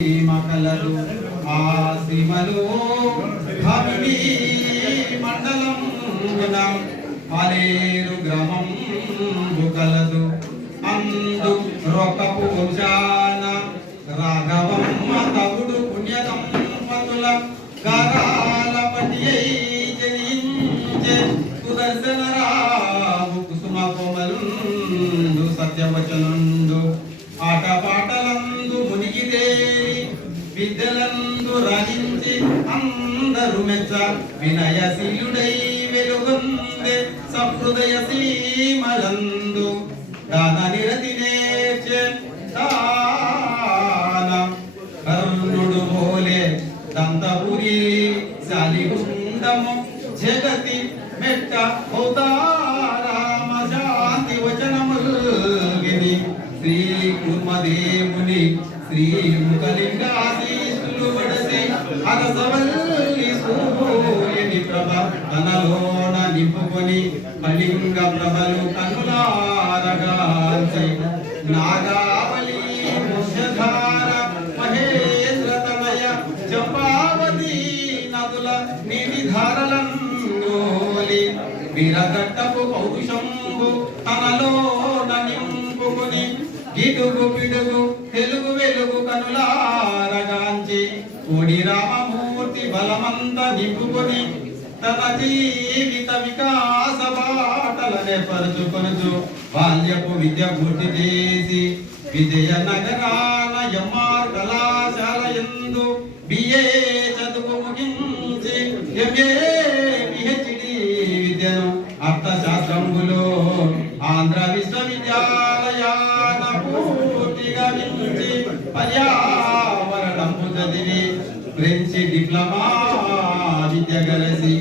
మకలరు ఆ శ్రీమలు భవిని మండలం పాలేరు గ్రామం కలదు అందు రొకపు వంశాన రాఘవమ్మ తగుడు పుణ్యదంపతుల గారాలపటి జయించే సుదర్శన రావు కుసుమ కోమలుండు సత్యవచనుండు ఆటపాటలందు మునిగిదేరి విద్యలందు రాజించి అందరు మెచ్చ వినయశీలుడై వెలుగొందే సహృదయ సీమలందు దాన నిరతి నేర్చే దాన కరుణుడు భోలే దంతపురి శాలిగుండము జగతి మెట్ట హోదారామ శాంతి వచనముల్గిని శ్రీ కుర్మదేవుని శ్రీ ముఖలింగాశీస్సులు వడసి అరసవల్లి సూర్యుని ప్రభ తనలోన నింపుకొని కళింగ ప్రభలు కనులారగాల్చి నాగావళి ముషధార మహేంద్ర తనయ చంపావతి నదుల నిధిధారలంగోలి వీరగట్టపు పౌరుషంబు తనలోన నింపుకొని గిడుగు పిడుగు తెలుగు వెలుగు కనులారగాంచి కోడి రామమూర్తి బలమంత నింపుకొని తన జీవిత వికాస బాటలనే పరుచుకొనుచు బాల్యపు విద్య పూర్తి చేసి విజయనగరాన ఎంఆర్ కళాశాల యందు బిఏ చదువు ముగించి ఎంఏ పిహెచ్డి విద్యను అర్థశాస్త్రములో ఆంధ్ర విశ్వవిద్యాలయాన పూర్తిగా వించి పర్యావరణము చదివి ఫ్రెంచి డిప్లొమా విద్య గలసి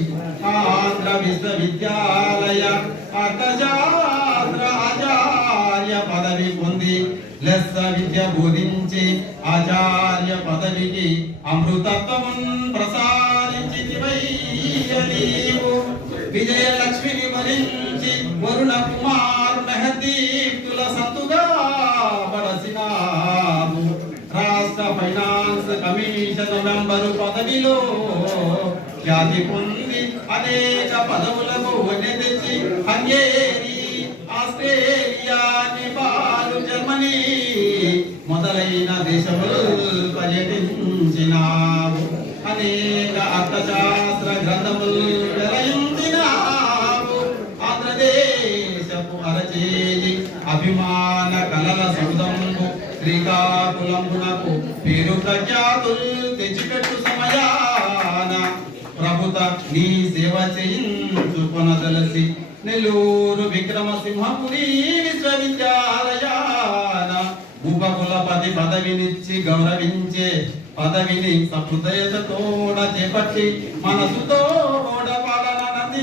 ఆంధ్ర విశ్వవిద్యాలయ అర్థశాస్త్ర ఆచార్య పదవి పొంది లెస్స విద్య బోధించి ఆచార్య పదవికి అమృతత్వమున్ ప్రసాదించి నీవు విజయలక్ష్మిని వరించి వరుణ కుమార్ మెహదీప్తుల సంతుగా పడసినాము రాష్ట్ర ఫైనాన్స్ కమిషన్ మెంబరు పదవిలో ఖ్యాతి పొంది అనేక పదవులకు వన్నె తెచ్చి హంగేరి ఆస్ట్రేలియా నేపాల్ జర్మనీ మొదలైన దేశములు పర్యటించినావు అనేక అర్థశాస్త్ర గ్రంథములు వెలయించినావు ఆంధ్రదేశపు అరచేయి అభిమాన కళల సౌధంబు శ్రీకాకుళంబునకు పేరు ప్రఖ్యాతులు తెచ్చిపెట్టు సమయాన ప్రభుత నీ సేవ చేయించుకొనదలసి నెల్లూరు విక్రమసింహపురి విశ్వవిద్యాలయాన ఉపకులపతి పదవినిచ్చి గౌరవించే పదవిని సహృదయతతోడ చేపట్టి మనసుతోడ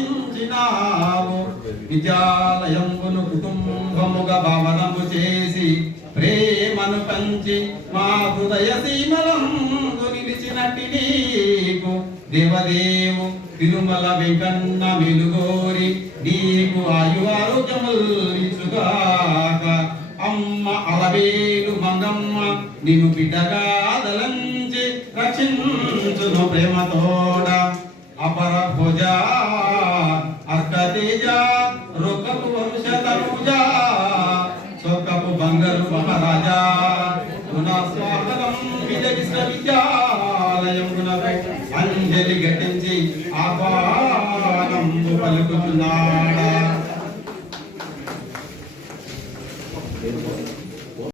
పాలనందించినావు విద్యాలయంబును కుటుంబముగా భావనము చేసి ప్రేమను పంచి మా హృదయ సీమలందు నిలిచినట్టి నీకు దేవదేవు తిరుమల వెంకన్న వెలుగోరి నీకు ఆయు ఆరోగ్యములిచ్చుగాక అమ్మ అలవేలు మంగమ్మ నిన్ను బిడ్డగా దలంచి రక్షించును ప్రేమతోడ అపర భుజ అర్కతేజ రొక్కపు వంశ తనుజ సొక్కపు బంగారు మహారాజా పునఃస్వాగతం విజయ విశ్వవిద్యాలయమునకు అంజలి ఘటించి ఆహ్వానం పలుకుతున్నాడా